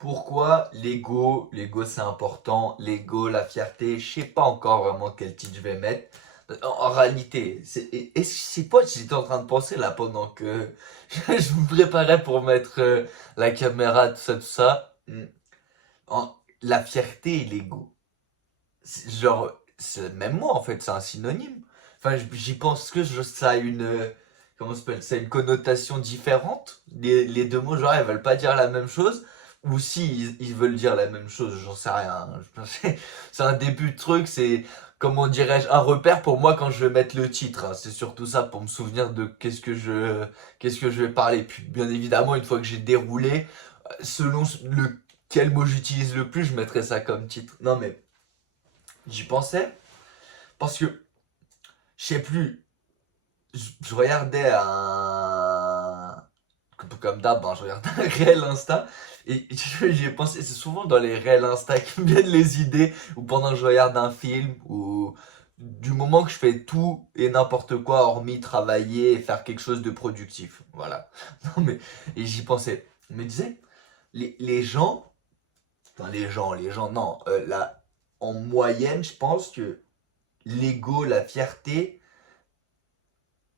Pourquoi l'ego c'est important, l'ego, la fierté, je sais pas encore vraiment quel titre je vais mettre. En réalité, c'est quoi j'étais en train de penser là pendant que je me préparais pour mettre la caméra, tout ça, tout ça. La fierté et l'ego. Genre, c'est le même mot en fait, c'est un synonyme. Enfin, j'y pense que ça a une. Comment ça s'appelle? Ça a une connotation différente. Les deux mots, genre, ils veulent pas dire la même chose. Ou si, ils veulent dire la même chose, j'en sais rien. C'est un début de truc, c'est, comment dirais-je, un repère pour moi quand je vais mettre le titre, hein. C'est surtout ça pour me souvenir de qu'est-ce que je vais parler. Puis, bien évidemment, une fois que j'ai déroulé, selon quel mot j'utilise le plus, je mettrai ça comme titre. Non, mais j'y pensais parce que, je sais plus, je regardais comme d'hab, hein, je regarde un réel Insta et j'y ai pensé, c'est souvent dans les réels Insta qui me viennent les idées ou pendant que je regarde un film ou du moment que je fais tout et n'importe quoi hormis travailler et faire quelque chose de productif. Voilà. Non mais, et j'y pensais. Je me disais, les gens, enfin les gens, non, là, en moyenne, je pense que l'ego, la fierté,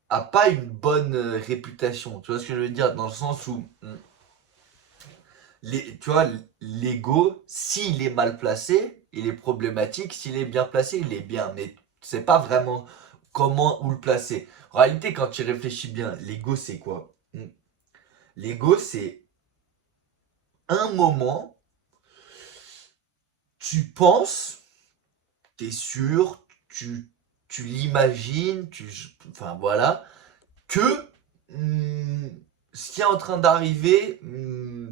a pas une bonne réputation. Tu vois ce que je veux dire? Dans le sens où, tu vois, l'ego, s'il est mal placé, il est problématique. S'il est bien placé, il est bien. Mais c'est pas vraiment comment ou le placer. En réalité, quand tu y réfléchis bien, l'ego, c'est quoi? L'ego, c'est un moment, tu penses, t'es sûr, tu l'imagines, enfin voilà, que ce qui est en train d'arriver,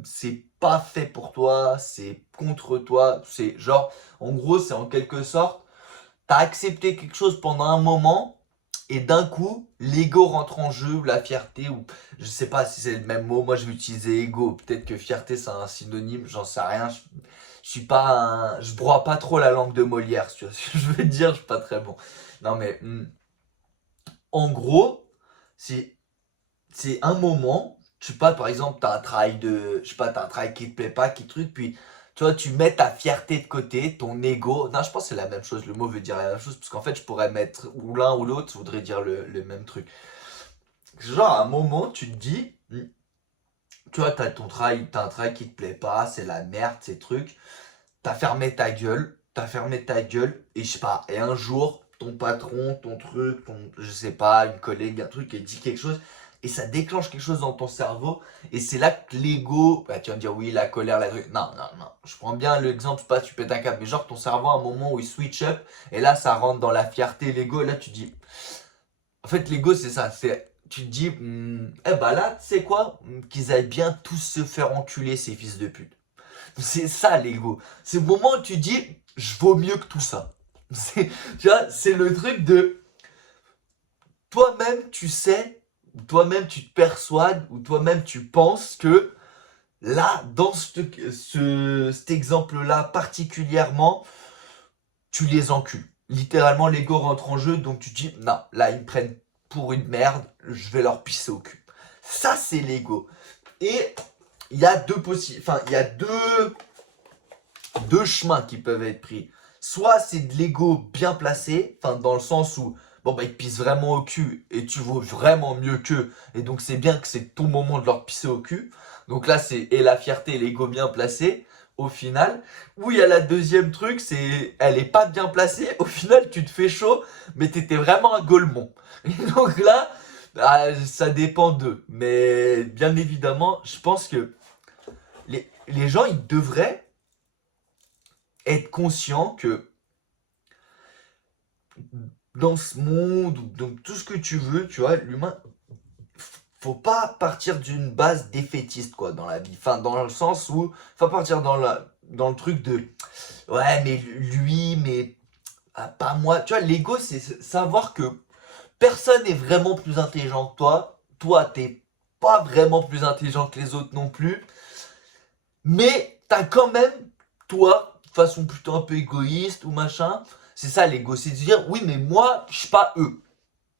c'est pas fait pour toi, c'est contre toi, c'est genre, en gros, c'est en quelque sorte, t'as accepté quelque chose pendant un moment, et d'un coup, l'ego rentre en jeu, ou la fierté, ou je sais pas si c'est le même mot, moi je vais utiliser ego, peut-être que fierté c'est un synonyme, j'en sais rien, je suis pas je broie pas trop la langue de Molière, si tu vois ce que je veux dire, je suis pas très bon. Non mais, en gros, c'est c'est un moment, je sais pas, par exemple, t'as un travail je sais pas, t'as un travail qui te plaît pas, qui truc, puis, tu vois, tu mets ta fierté de côté, ton ego. Non, je pense que c'est la même chose, le mot veut dire la même chose, parce qu'en fait, je pourrais mettre ou l'un ou l'autre, ça voudrait dire le même truc. Genre, à un moment, tu te dis, tu vois, t'as un travail qui te plaît pas, c'est la merde, ces trucs, t'as fermé ta gueule, et je sais pas, et un jour, ton patron, ton truc, je sais pas, une collègue, un truc, elle dit quelque chose, et ça déclenche quelque chose dans ton cerveau, et c'est là que l'ego, bah, tu vas me dire, oui, la colère, la truc, non, non, non, je prends bien l'exemple, c'est pas, tu pètes un câble, mais genre, ton cerveau, à un moment où il switch up, et là, ça rentre dans la fierté, l'ego, et là, tu dis, en fait, l'ego, c'est ça, tu te dis, eh bah là, tu sais quoi, qu'ils aillent bien tous se faire enculer, ces fils de pute. C'est ça l'ego. C'est le moment où tu dis, je vaux mieux que tout ça. Tu vois, c'est le truc de toi-même, tu sais, toi-même, tu te persuades, ou toi-même, tu penses que là, dans cet exemple-là particulièrement, tu les encules. Littéralement, l'ego rentre en jeu, donc tu te dis, non, là, ils me prennent pour une merde, je vais leur pisser au cul. Ça, c'est l'ego. Et il y a il y a deux chemins qui peuvent être pris. Soit c'est de l'ego bien placé, enfin dans le sens où bon bah ils te pissent vraiment au cul et tu vaux vraiment mieux qu'eux et donc c'est bien que c'est ton moment de leur pisser au cul. Donc là c'est et la fierté et l'ego bien placé au final. Ou il y a la deuxième truc, c'est elle est pas bien placée, au final tu te fais chaud mais t'étais vraiment un golemon. Et donc là bah, ça dépend d'eux. Mais bien évidemment je pense que les gens ils devraient être conscient que dans ce monde, ou dans tout ce que tu veux, tu vois, l'humain, faut pas partir d'une base défaitiste, quoi, dans la vie. Enfin, dans le sens où, faut pas partir dans le truc de, ouais, mais lui, mais pas moi. Tu vois, l'ego, c'est savoir que personne n'est vraiment plus intelligent que toi. Toi, t'es pas vraiment plus intelligent que les autres non plus. Mais t'as quand même, toi, de façon plutôt un peu égoïste ou machin, c'est ça l'ego, c'est de dire oui mais moi je suis pas eux.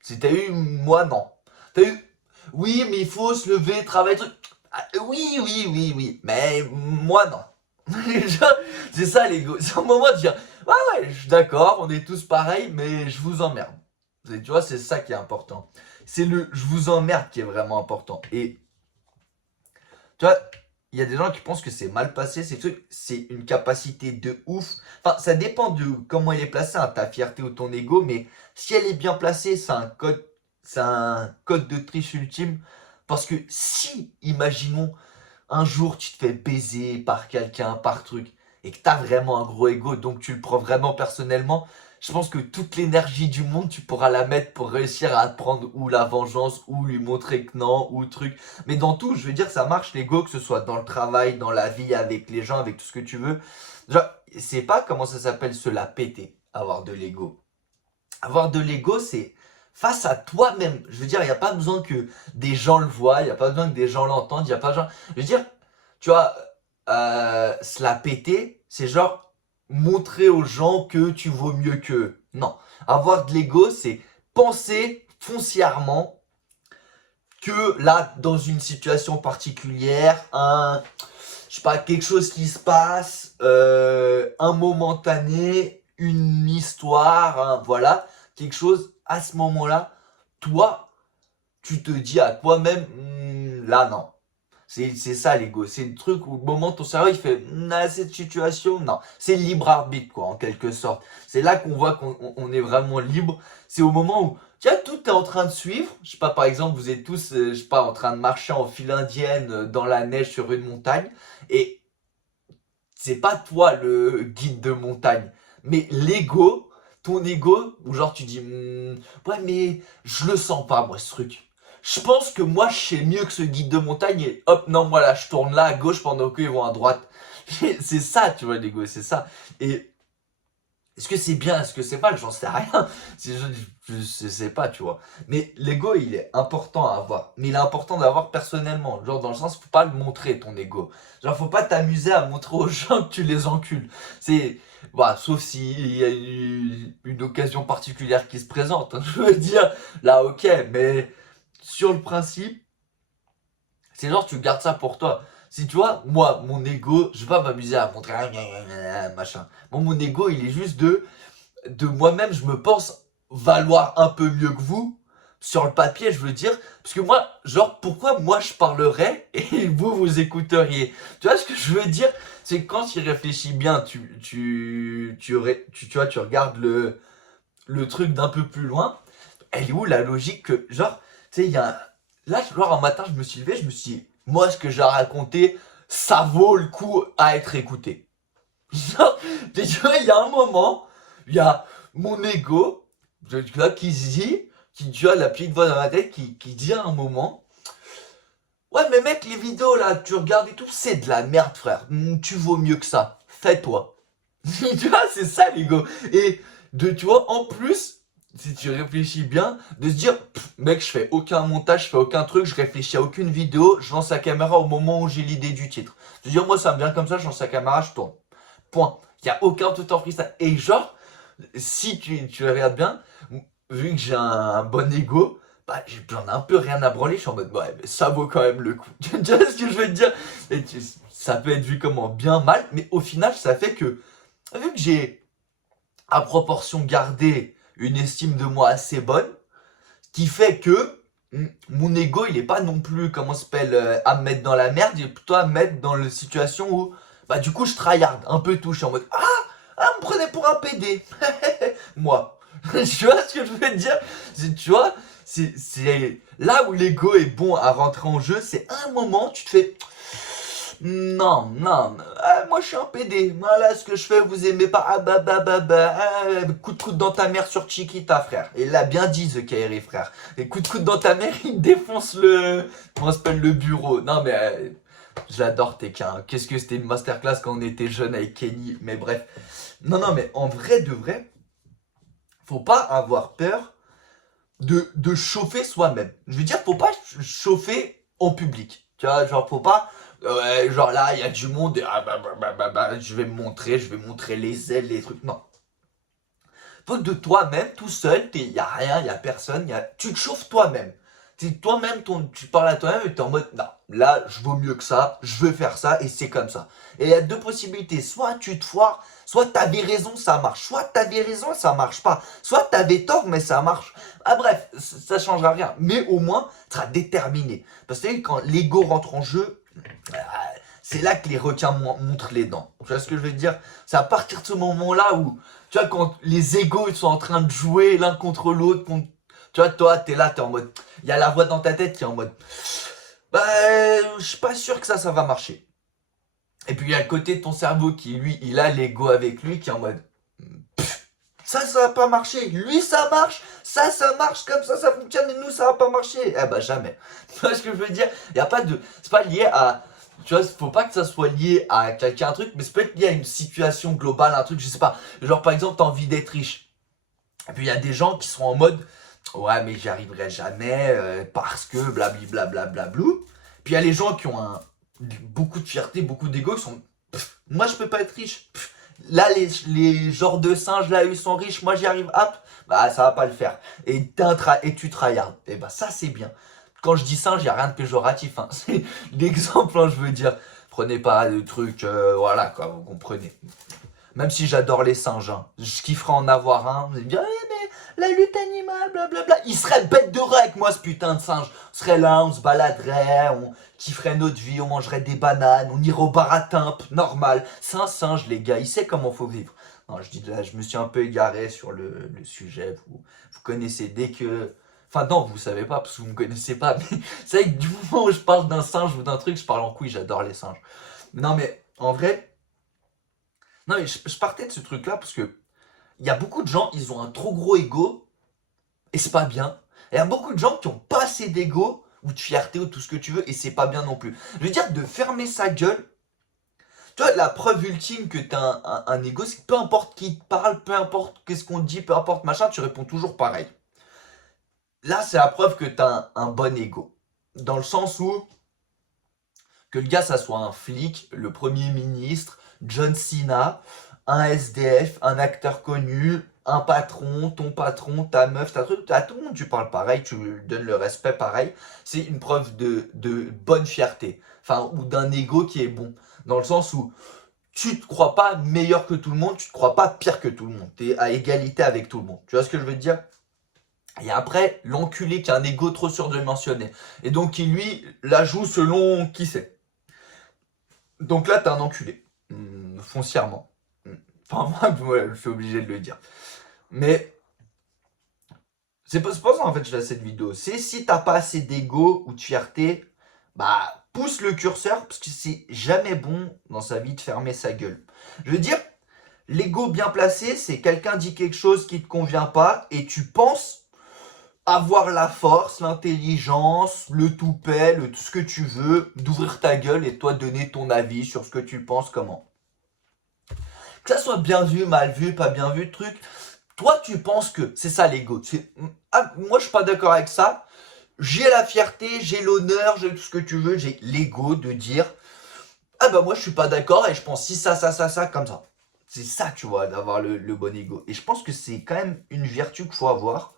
Si t'as eu moi non. T'as eu oui mais il faut se lever, travailler, truc. Ah, oui, oui, oui, oui. Mais moi non. Genre, c'est ça l'ego. C'est un moment de dire, ouais, je suis d'accord, on est tous pareils, mais je vous emmerde. Tu vois, c'est ça qui est important. C'est le je vous emmerde qui est vraiment important. Et tu vois, il y a des gens qui pensent que c'est mal passé, c'est une capacité de ouf. Enfin, ça dépend de comment il est placé, hein, ta fierté ou ton ego, mais si elle est bien placée, c'est un code de triche ultime. Parce que si, imaginons, un jour tu te fais baiser par quelqu'un, par truc, et que t'as vraiment un gros ego, donc tu le prends vraiment personnellement, je pense que toute l'énergie du monde, tu pourras la mettre pour réussir à prendre ou la vengeance, ou lui montrer que non, ou truc. Mais dans tout, je veux dire, ça marche l'ego, que ce soit dans le travail, dans la vie, avec les gens, avec tout ce que tu veux. Genre, c'est pas comment ça s'appelle se la péter, avoir de l'ego. Avoir de l'ego, c'est face à toi-même. Je veux dire, il n'y a pas besoin que des gens le voient, il n'y a pas besoin que des gens l'entendent, il n'y a pas besoin. Je veux dire, tu vois, se la péter, c'est genre montrer aux gens que tu vaux mieux qu'eux. Non. Avoir de l'ego, c'est penser foncièrement que là, dans une situation particulière, je sais pas, quelque chose qui se passe, un momentané, une histoire, voilà, quelque chose à ce moment-là, toi, tu te dis à toi-même, là non. C'est ça l'ego, c'est le truc où le moment ton cerveau il fait cette situation, non. C'est le libre arbitre quoi, en quelque sorte. C'est là qu'on voit qu'on est vraiment libre. C'est au moment où, tiens, tout est en train de suivre. Je sais pas, par exemple, vous êtes tous, je sais pas, en train de marcher en file indienne dans la neige sur une montagne. Et c'est pas toi le guide de montagne, mais l'ego, ton ego, où genre tu dis, ouais, mais je le sens pas, moi, ce truc. Je pense que moi, je sais mieux que ce guide de montagne, et hop, non, moi là, je tourne là à gauche pendant qu'eux ils vont à droite. C'est ça, tu vois, l'ego, c'est ça. Et est-ce que c'est bien, est-ce que c'est mal, j'en sais rien. Je sais pas, tu vois. Mais l'ego, il est important à avoir. Mais il est important d'avoir personnellement. Genre, dans le sens, faut pas le montrer, ton ego. Genre, faut pas t'amuser à montrer aux gens que tu les encules. C'est. Voilà, sauf s'il y a une occasion particulière qui se présente, hein. Je veux dire, là, ok. Mais sur le principe, c'est genre, tu gardes ça pour toi. Si tu vois, moi, mon ego, je vais pas m'amuser à montrer machin. Bon, mon ego, il est juste de moi-même, je me pense valoir un peu mieux que vous. Sur le papier, je veux dire. Parce que moi, genre, pourquoi moi je parlerais et vous, vous écouteriez? Tu vois ce que je veux dire? C'est que quand tu y réfléchis bien, tu vois, tu regardes le truc d'un peu plus loin. Elle est où la logique que, genre, tu sais, il y a là, genre, un matin, je me suis levé, je me suis dit, moi, ce que j'ai raconté, ça vaut le coup à être écouté. Genre, tu vois, il y a un moment, il y a mon ego, là, qui se dit, tu vois, la petite voix dans ma tête, qui dit à un moment, ouais, mais mec, les vidéos, là, tu regardes et tout, c'est de la merde, frère. Tu vaux mieux que ça. Fais-toi. Tu vois, c'est ça l'ego. Et tu vois, en plus, si tu réfléchis bien, de se dire, mec, je fais aucun montage, je fais aucun truc, je réfléchis à aucune vidéo, je lance la caméra au moment où j'ai l'idée du titre. Je veux dire, moi, ça me vient comme ça, je lance la caméra, je tourne. Point. Il n'y a aucun tout en freestyle. Et genre, si tu regardes bien, vu que j'ai un bon ego, bah, j'en ai un peu rien à branler. Je suis en mode, ouais, mais ça vaut quand même le coup. Tu vois ce que je veux te dire? Ça peut être vu comme en bien mal, mais au final, ça fait que, vu que j'ai, à proportion gardée, une estime de moi assez bonne, ce qui fait que mon ego, il est pas non plus, comment ça s'appelle, à me mettre dans la merde, il est plutôt à me mettre dans la situation où, bah, du coup, je tryhard un peu tout. Je suis en mode, me prenez pour un PD. Moi. Tu vois ce que je veux te dire? Tu vois, c'est là où l'ego est bon à rentrer en jeu, c'est un moment, tu te fais. Non, non, moi je suis un PD. Voilà ce que je fais, vous aimez pas. Ah coup de coude dans ta mère sur Chiquita, frère. Et l'a bien dit, The Kairi, frère. Et coup de coude dans ta mère, il défonce le. Comment ça s'appelle le bureau? Non, mais j'adore Tekken. Qu'est-ce que c'était une masterclass quand on était jeune avec Kenny. Mais bref. Non, non, mais en vrai de vrai, faut pas avoir peur de chauffer soi-même. Je veux dire, faut pas chauffer en public. Tu vois, genre, faut pas. Ouais, genre là, il y a du monde et je vais me montrer les ailes, les trucs. Non. Faut que de toi-même, tout seul, y a rien, y a personne, tu te chauffes toi-même. toi-même, tu parles à toi-même et t'es en mode, non, là, je vaux mieux que ça, je veux faire ça et c'est comme ça. Et il y a deux possibilités, soit tu te foires, soit t'avais raison, ça marche, soit t'avais raison, ça marche pas, soit t'avais tort, mais ça marche. Ah bref, ça changera rien, mais au moins, tu seras déterminé. Parce que quand l'ego rentre en jeu, c'est là que les requins montrent les dents. Tu vois ce que je veux dire? C'est à partir de ce moment-là où, tu vois, quand les égos ils sont en train de jouer l'un contre l'autre, tu vois, toi, t'es là, t'es en mode. Il y a la voix dans ta tête qui est en mode. Bah, je suis pas sûr que ça va marcher. Et puis il y a le côté de ton cerveau qui, lui, il a l'ego avec lui qui est en mode. Ça va pas marcher. Lui, ça marche. Ça marche. Comme ça fonctionne. Et nous, ça va pas marcher. Eh bah, jamais. Tu vois ce que je veux dire? Il y a pas de. C'est pas lié à. Tu vois, faut pas que ça soit lié à quelqu'un, un truc, mais ça peut être lié à une situation globale, un truc, je sais pas. Genre, par exemple, t'as envie d'être riche. Et puis, il y a des gens qui sont en mode. Ouais, mais j'y arriverai jamais parce que blablabla. Puis il y a les gens qui ont beaucoup de fierté, beaucoup d'ego, qui sont. Moi, je peux pas être riche. Là, les genres de singes, là, ils sont riches, moi, j'y arrive, hop, bah, ça va pas le faire. Et tu tryhard. Et bah, ça, c'est bien. Quand je dis singe, il n'y a rien de péjoratif. Hein. C'est l'exemple, hein, je veux dire. Prenez pas de trucs, voilà, quoi, vous comprenez. Même si j'adore les singes, hein. Je kifferais en avoir un. Vous allez me dire, oui, mais la lutte animale, blablabla. Il serait bête de rat avec moi, ce putain de singe. On serait là, on se baladerait, on kifferait notre vie, on mangerait des bananes, on irait au baratin, normal. C'est un singe, les gars, il sait comment faut vivre. Non, je dis là, je me suis un peu égaré sur le sujet. Vous connaissez dès que. Enfin, non, vous savez pas, parce que vous me connaissez pas, mais c'est vrai que du moment où je parle d'un singe ou d'un truc, je parle en couille, j'adore les singes. Non, mais en vrai. Non, mais je partais de ce truc-là parce que il y a beaucoup de gens, ils ont un trop gros ego et c'est pas bien. Et il y a beaucoup de gens qui ont pas assez d'ego ou de fierté ou tout ce que tu veux et c'est pas bien non plus. Je veux dire, de fermer sa gueule. Tu vois, la preuve ultime que t'as un ego, c'est que peu importe qui te parle, peu importe qu'est-ce qu'on te dit, peu importe machin, tu réponds toujours pareil. Là, c'est la preuve que t'as un bon ego. Dans le sens où que le gars, ça soit un flic, le premier ministre, John Cena, un SDF, un acteur connu, un patron, ton patron, ta meuf, ta truc, à tout le monde tu parles pareil, tu lui donnes le respect pareil. C'est une preuve de bonne fierté, enfin, ou d'un ego qui est bon. Dans le sens où tu te crois pas meilleur que tout le monde, tu te crois pas pire que tout le monde. Tu es à égalité avec tout le monde. Tu vois ce que je veux dire? Et après, l'enculé qui a un ego trop surdimensionné. Et donc qui lui la joue selon qui c'est. Donc là, t'es un enculé. Foncièrement. Enfin, moi, je suis obligé de le dire. Mais c'est pas ça, en fait, je fais cette vidéo. C'est si t'as pas assez d'ego ou de fierté, bah, pousse le curseur, parce que c'est jamais bon dans sa vie de fermer sa gueule. Je veux dire, l'ego bien placé, c'est quelqu'un dit quelque chose qui te convient pas, et tu penses avoir la force, l'intelligence, le toupet, tout ce que tu veux, d'ouvrir ta gueule et toi donner ton avis sur ce que tu penses, comment. Que ça soit bien vu, mal vu, pas bien vu, truc. Toi, tu penses que c'est ça l'ego. Ah, moi, je suis pas d'accord avec ça. J'ai la fierté, j'ai l'honneur, j'ai tout ce que tu veux, j'ai l'ego de dire ah bah moi je suis pas d'accord et je pense si ça, comme ça. C'est ça, tu vois, d'avoir le bon ego. Et je pense que c'est quand même une vertu qu'il faut avoir.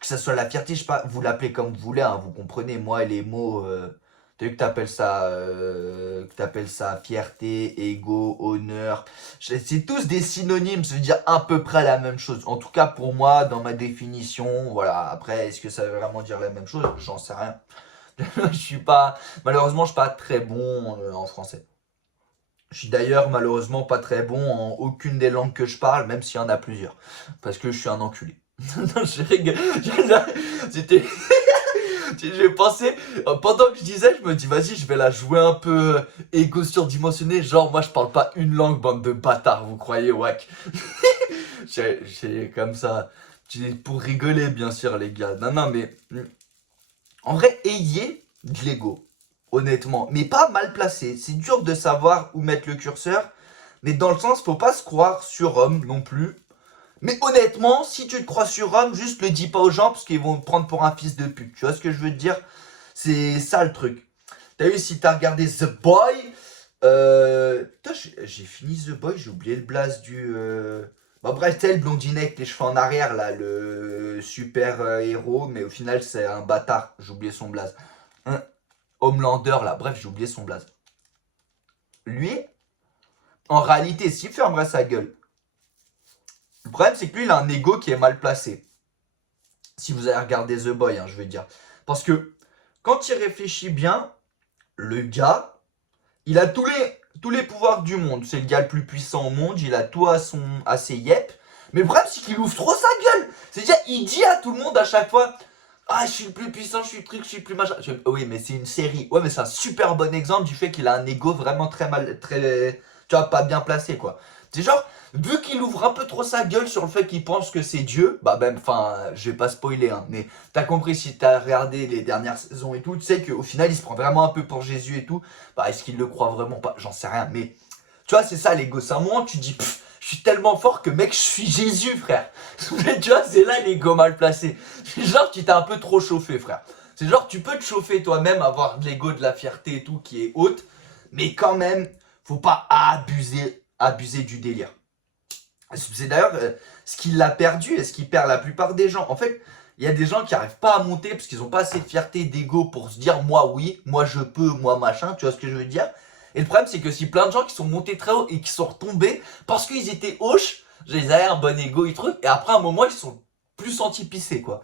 Que ça soit la fierté, je sais pas, vous l'appelez comme vous voulez, hein, vous comprenez, moi les mots, t'as vu que t'appelles ça fierté, ego, honneur, c'est tous des synonymes, ça veut dire à peu près la même chose. En tout cas pour moi, dans ma définition, voilà, après est-ce que ça veut vraiment dire la même chose? J'en sais rien. Malheureusement je suis pas très bon en français. Je suis d'ailleurs malheureusement pas très bon en aucune des langues que je parle, même s'il y en a plusieurs. Parce que je suis un enculé. Non, je rigole. C'était. J'ai pensé, pendant que je disais, je me dis, vas-y, je vais la jouer un peu égo surdimensionné. Genre, moi, je parle pas une langue, bande de bâtards, vous croyez, wack. J'ai comme ça. Pour rigoler, bien sûr, les gars. Non, non, mais. En vrai, ayez de l'ego. Honnêtement. Mais pas mal placé. C'est dur de savoir où mettre le curseur. Mais dans le sens, faut pas se croire surhomme non plus. Mais honnêtement, si tu te crois surhomme, juste le dis pas aux gens parce qu'ils vont te prendre pour un fils de pute. Tu vois ce que je veux te dire? C'est ça le truc. T'as vu, si t'as regardé The Boy. Putain, j'ai fini The Boy, j'ai oublié le blaze du. Bah bref, tu sais, le blondinet avec les cheveux en arrière, là, le super héros, mais au final, c'est un bâtard. J'ai oublié son blaze. Un Homelander, là, bref, j'ai oublié son blaze. Lui, en réalité, s'il fermerait sa gueule, le problème, c'est que lui, il a un ego qui est mal placé. Si vous avez regardé The Boy, hein, je veux dire. Parce que, quand il réfléchit bien, le gars, il a tous les pouvoirs du monde. C'est le gars le plus puissant au monde. Il a tout à ses yep. Mais le problème, c'est qu'il ouvre trop sa gueule. C'est-à-dire, il dit à tout le monde à chaque fois: ah, je suis le plus puissant, je suis le truc, je suis le plus machin. Oui, mais c'est une série. Ouais, mais c'est un super bon exemple du fait qu'il a un ego vraiment très mal. Tu vois, pas bien placé, quoi. C'est genre, vu qu'il ouvre un peu trop sa gueule sur le fait qu'il pense que c'est Dieu, bah, même, enfin, je vais pas spoiler, hein, mais t'as compris si t'as regardé les dernières saisons et tout, tu sais qu'au final, il se prend vraiment un peu pour Jésus et tout. Bah, est-ce qu'il le croit vraiment pas? J'en sais rien, mais tu vois, c'est ça l'ego. C'est un moment où tu dis, je suis tellement fort que mec, je suis Jésus, frère. Tu vois, c'est là l'ego mal placé. C'est genre, tu t'es un peu trop chauffé, frère. C'est genre, tu peux te chauffer toi-même, avoir de l'ego, de la fierté et tout qui est haute, mais quand même, faut pas abuser du délire. C'est d'ailleurs ce qu'il a perdu et ce qui perd la plupart des gens. En fait, il y a des gens qui n'arrivent pas à monter parce qu'ils n'ont pas assez de fierté, d'ego pour se dire moi oui, moi je peux, moi machin, tu vois ce que je veux dire. Et le problème c'est que si plein de gens qui sont montés très haut et qui sont retombés parce qu'ils étaient hoches, ils avaient un bon ego et truc, et après un moment ils sont plus sentis pisser quoi.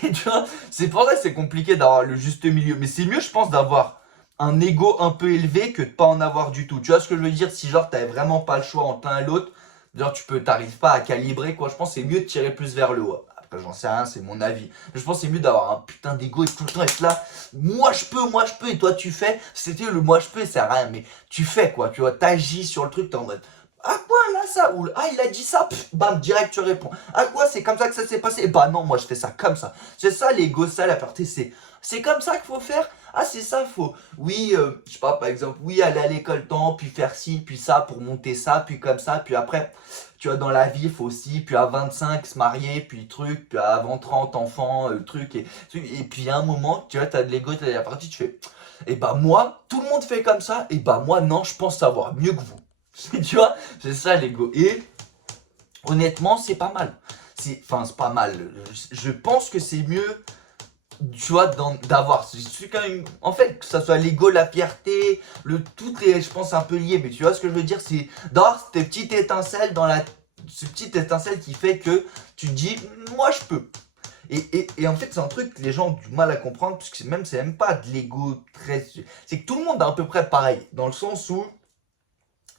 Tu vois, c'est pour ça que c'est compliqué d'avoir le juste milieu. Mais c'est mieux je pense d'avoir un ego un peu élevé que de pas en avoir du tout. Tu vois ce que je veux dire? Si genre t'avais vraiment pas le choix entre l'un et l'autre, genre t'arrives pas à calibrer quoi. Je pense que c'est mieux de tirer plus vers le haut. Après j'en sais rien, c'est mon avis. Mais je pense que c'est mieux d'avoir un putain d'ego et tout le temps être là. Moi je peux et toi tu fais. C'était le moi je peux, ça sert à rien. Mais tu fais quoi, tu vois, t'agis sur le truc, t'es en mode ah quoi là ça, ou ah il a dit ça, bam direct tu réponds. Ah quoi c'est comme ça que ça s'est passé? Et bah non moi je fais ça comme ça. C'est ça l'ego, ça la partie, c'est comme ça qu'il faut faire. Ah c'est ça faut. Oui je sais pas par exemple, oui aller à l'école tant, puis faire ci, puis ça pour monter ça, puis comme ça, puis après tu vois dans la vie il faut aussi, puis à 25 se marier, puis truc, puis avant 30 enfants, truc et puis à un moment tu vois t'as de l'ego, t'as de la partie, tu fais et bah moi tout le monde fait comme ça, et bah moi non je pense savoir mieux que vous. Tu vois, c'est ça l'ego. Et honnêtement, c'est pas mal. Enfin, c'est pas mal. Je pense que c'est mieux, tu vois, d'avoir. C'est quand même. En fait, que ça soit l'ego, la fierté, tout est, je pense, un peu lié. Mais tu vois ce que je veux dire, c'est d'avoir cette petite étincelle ce petite étincelle qui fait que tu te dis, moi je peux. Et en fait, c'est un truc que les gens ont du mal à comprendre, puisque c'est même pas de l'ego très. C'est que tout le monde est à peu près pareil, dans le sens où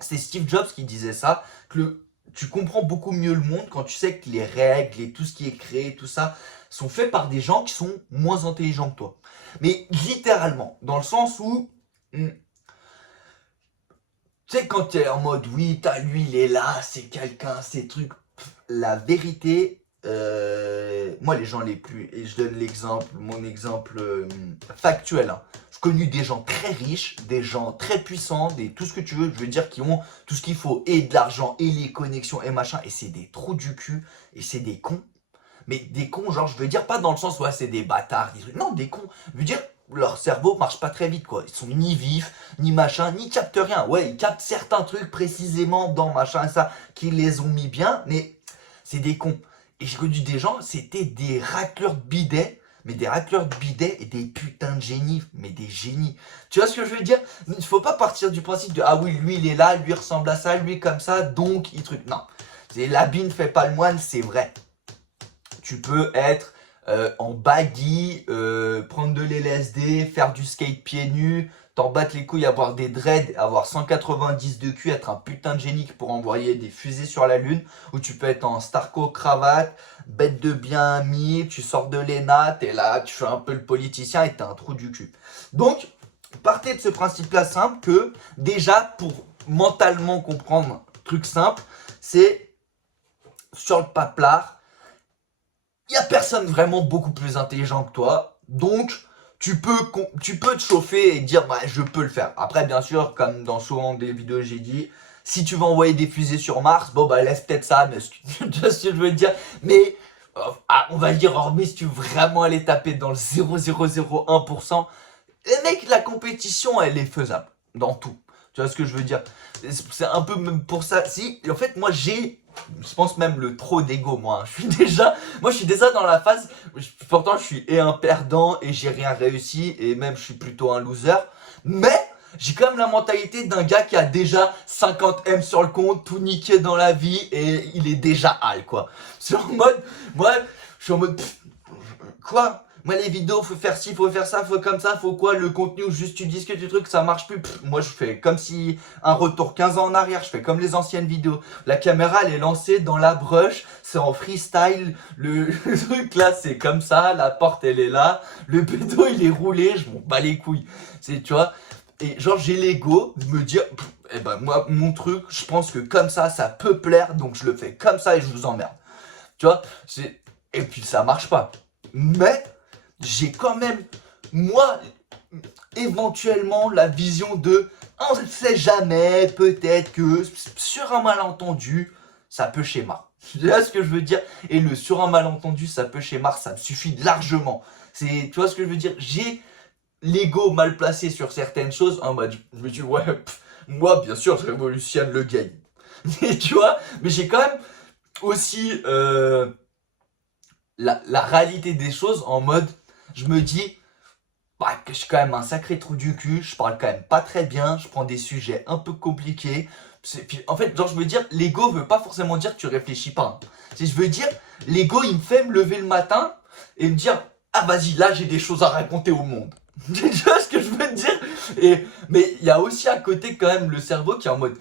c'est Steve Jobs qui disait ça, que tu comprends beaucoup mieux le monde quand tu sais que les règles et tout ce qui est créé, tout ça, sont faits par des gens qui sont moins intelligents que toi. Mais littéralement, dans le sens où, tu sais, quand tu es en mode, oui, lui, il est là, c'est quelqu'un, ces trucs, la vérité, moi, les gens les plus, et je donne mon exemple factuel, hein. J'ai connu des gens très riches, des gens très puissants, tout ce que tu veux, je veux dire, qui ont tout ce qu'il faut, et de l'argent, et les connexions, et machin, et c'est des trous du cul, et c'est des cons. Mais des cons, genre, je veux dire, pas dans le sens où c'est des bâtards, des trucs. Non, des cons. Je veux dire, leur cerveau marche pas très vite, quoi. Ils sont ni vifs, ni machin, ni captent rien. Ouais, ils captent certains trucs précisément dans machin et ça, qui les ont mis bien, mais c'est des cons. Et j'ai connu des gens, c'était des racleurs de bidets, mais des racleurs de bidets et des putains de génies, mais des génies. Tu vois ce que je veux dire? Il faut pas partir du principe de ah oui, lui il est là, lui ressemble à ça, lui comme ça, donc il truc. Non. C'est l'habit ne fait pas le moine, c'est vrai. Tu peux être en baggy, prendre de l'LSD, faire du skate pieds nus, t'en battre les couilles, avoir des dreads, avoir 190 de cul, être un putain de génie pour envoyer des fusées sur la lune, ou tu peux être en starco cravate, bête de bien mis, tu sors de l'ENA, t'es là, tu fais un peu le politicien et t'as un trou du cul. Donc, partez de ce principe-là simple que, déjà, pour mentalement comprendre, truc simple, c'est sur le paplard, il n'y a personne vraiment beaucoup plus intelligent que toi, donc tu peux te chauffer et dire bah, je peux le faire. Après bien sûr, comme dans souvent des vidéos j'ai dit, si tu veux envoyer des fusées sur Mars, bon bah laisse peut-être ça, mais tu vois ce que je veux dire. Mais on va dire hormis si tu veux vraiment aller taper dans le 0,001%, les mecs, la compétition elle est faisable dans tout. Tu vois ce que je veux dire? C'est un peu même pour ça. Si, en fait, moi j'ai, je pense même le trop d'ego, moi. Moi je suis déjà dans la phase, pourtant je suis et un perdant et j'ai rien réussi et même je suis plutôt un loser. Mais j'ai quand même la mentalité d'un gars qui a déjà 50 M sur le compte, tout niqué dans la vie et il est déjà hal, quoi. C'est en mode, moi, je suis en mode, quoi? Moi les vidéos faut faire ci, faut faire ça, faut comme ça, faut quoi? Le contenu juste tu dis que tu trucs ça marche plus. Moi je fais comme si un retour 15 ans en arrière, je fais comme les anciennes vidéos. La caméra elle est lancée dans la brush, c'est en freestyle, le truc là c'est comme ça, la porte elle est là, le pédo il est roulé, je m'en bats les couilles. C'est tu vois, et genre j'ai l'ego de me dire eh ben moi mon truc, je pense que comme ça peut plaire donc je le fais comme ça et je vous emmerde. Tu vois, et puis ça marche pas. Mais j'ai quand même, moi, éventuellement la vision de on ne sait jamais, peut-être que sur un malentendu, ça peut schémar. Tu vois ce que je veux dire? Et le sur un malentendu, ça peut schémar, ça me suffit largement. Tu vois ce que je veux dire? J'ai l'ego mal placé sur certaines choses. En mode, je me dis, ouais, moi, bien sûr, je révolutionne le game. Et tu vois, mais j'ai quand même aussi la réalité des choses en mode, je me dis, bah, que je suis quand même un sacré trou du cul, je parle quand même pas très bien, je prends des sujets un peu compliqués. Puis, en fait, genre, je veux dire, l'ego veut pas forcément dire que tu réfléchis pas. Si je veux dire, l'ego, il me fait me lever le matin et me dire, ah vas-y, là, j'ai des choses à raconter au monde. Tu vois ce que je veux dire? Mais il y a aussi à côté quand même le cerveau qui est en mode,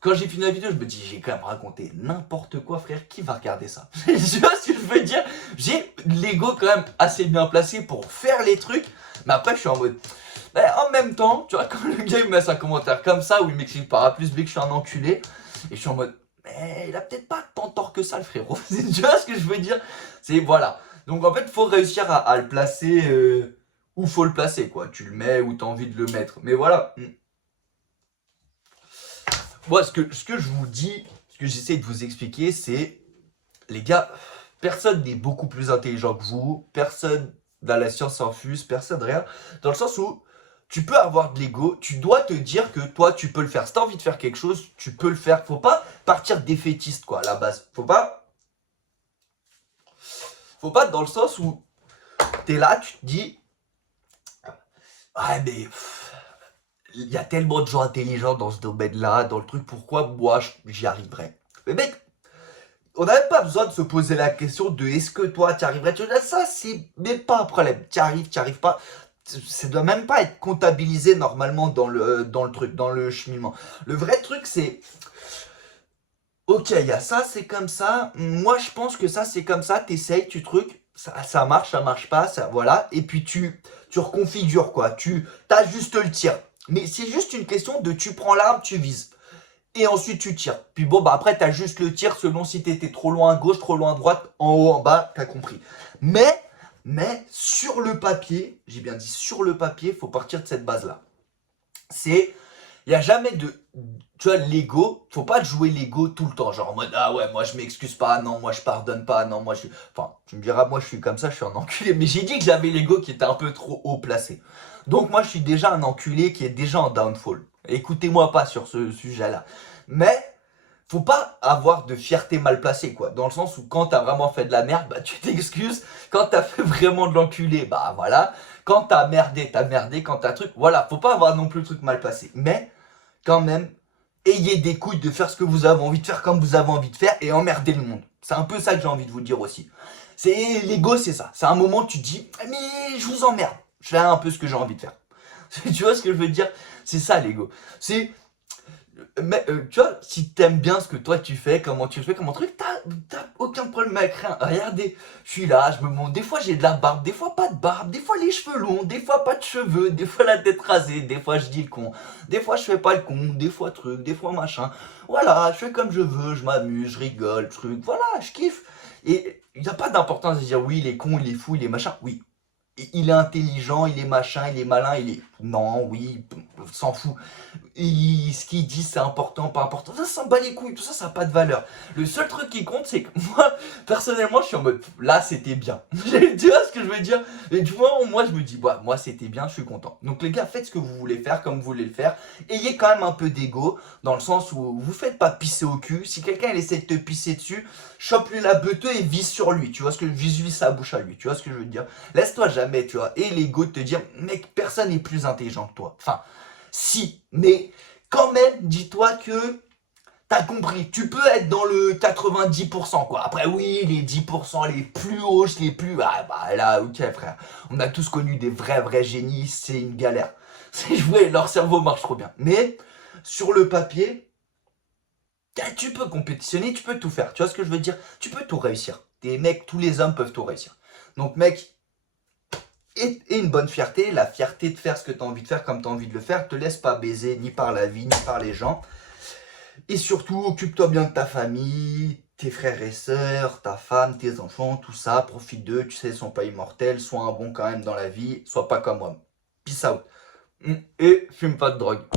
quand j'ai fini la vidéo, je me dis, j'ai quand même raconté n'importe quoi, frère, qui va regarder ça? Tu vois ce que je veux dire? J'ai l'ego quand même assez bien placé pour faire les trucs, mais après, je suis en mode, en même temps, tu vois, quand le gars il me met un commentaire comme ça, où il m'explique par A plus B que je suis un enculé, et je suis en mode, mais il a peut-être pas tant tort que ça, le frérot. Tu vois ce que je veux dire? C'est, voilà. Donc en fait, faut réussir à le placer où faut le placer, quoi. Tu le mets où t'as envie de le mettre. Mais voilà. Moi, ce que je vous dis, ce que j'essaie de vous expliquer, c'est, les gars, personne n'est beaucoup plus intelligent que vous, personne dans la science infuse, personne rien, dans le sens où tu peux avoir de l'ego, tu dois te dire que toi, tu peux le faire. Si t'as envie de faire quelque chose, tu peux le faire. Faut pas partir défaitiste, quoi, à la base. Faut pas dans le sens où t'es là, tu te dis, ouais, mais il y a tellement de gens intelligents dans ce domaine-là, dans le truc, pourquoi moi j'y arriverais? Mais mec, on n'a même pas besoin de se poser la question de est-ce que toi tu arriverais? Ça, c'est même pas un problème. Tu arrives pas. Ça doit même pas être comptabilisé normalement dans le truc, dans le cheminement. Le vrai truc, c'est ok, il y a ça, c'est comme ça. Moi, je pense que ça, c'est comme ça. T'essayes, tu trucs. Ça marche pas, ça, voilà. Et puis tu reconfigures, quoi. Tu ajustes le tir. Mais c'est juste une question de tu prends l'arme, tu vises. Et ensuite tu tires. Puis bon, bah après, t'as juste le tir selon si t'étais trop loin à gauche, trop loin à droite, en haut, en bas, t'as compris. Mais, sur le papier, j'ai bien dit sur le papier, faut partir de cette base-là. Il n'y a jamais de, tu vois, l'ego, faut pas jouer l'ego tout le temps, genre en mode, ah ouais, moi je m'excuse pas, non, moi je pardonne pas, non, moi je suis, enfin, tu me diras, moi je suis comme ça, je suis un enculé, mais j'ai dit que j'avais l'ego qui était un peu trop haut placé. Donc moi je suis déjà un enculé qui est déjà en downfall. Écoutez-moi pas sur ce sujet-là. Mais, faut pas avoir de fierté mal placée, quoi. Dans le sens où quand t'as vraiment fait de la merde, bah tu t'excuses. Quand t'as fait vraiment de l'enculé, bah voilà. Quand t'as merdé, t'as merdé. Quand t'as truc, voilà. Faut pas avoir non plus le truc mal placé. Mais, quand même, ayez des couilles de faire ce que vous avez envie de faire comme vous avez envie de faire et emmerder le monde. C'est un peu ça que j'ai envie de vous dire aussi. C'est l'ego, c'est ça. C'est un moment où tu te dis, mais je vous emmerde. Je fais un peu ce que j'ai envie de faire. Tu vois ce que je veux dire? C'est ça l'ego. C'est mais tu vois, si t'aimes bien ce que toi tu fais, comment tu le fais, comment truc, t'as aucun problème avec rien. Regardez, je suis là, je me montre. Des fois j'ai de la barbe, des fois pas de barbe, des fois les cheveux longs, des fois pas de cheveux, des fois la tête rasée, des fois je dis le con, des fois je fais pas le con, des fois truc, des fois machin. Voilà, je fais comme je veux, je m'amuse, je rigole, truc, voilà, je kiffe. Et il n'y a pas d'importance de dire oui, il est con, il est fou, il est machin. Oui, il est intelligent, il est machin, il est malin, il est. non, oui, s'en fout. Ce qu'il dit, c'est important, pas important. Ça s'en bat les couilles, tout ça, ça n'a pas de valeur. Le seul truc qui compte, c'est que moi, personnellement, je suis en mode, là, c'était bien. Tu vois ce que je veux dire? Et tu vois, moi, je me dis, bah, moi, c'était bien, je suis content. Donc, les gars, faites ce que vous voulez faire, comme vous voulez le faire. Ayez quand même un peu d'ego, dans le sens où vous faites pas pisser au cul. Si quelqu'un, il essaie de te pisser dessus, chope-lui la beuteuse et vise sur lui. Tu vois ce que vise sa bouche à lui. Tu vois ce que je veux dire? Laisse-toi jamais, tu vois. Et l'ego de te dire, mec, personne n'est plus intelligent que toi. Enfin, si, mais quand même, dis-toi que t'as compris. Tu peux être dans le 90%, quoi. Après, oui, les 10% les plus hauts, les plus... Ah, bah là, ok, frère. On a tous connu des vrais génies, c'est une galère. C'est joué, leur cerveau marche trop bien. Mais, sur le papier, tu peux compétitionner, tu peux tout faire. Tu vois ce que je veux dire? Tu peux tout réussir. Des mecs, tous les hommes peuvent tout réussir. Donc, mec, et une bonne fierté, la fierté de faire ce que tu as envie de faire comme tu as envie de le faire, te laisse pas baiser ni par la vie, ni par les gens. Et surtout, occupe-toi bien de ta famille, tes frères et sœurs, ta femme, tes enfants, tout ça, profite d'eux, tu sais, ils sont pas immortels, sois un bon quand même dans la vie, sois pas comme moi. Peace out. Et fume pas de drogue.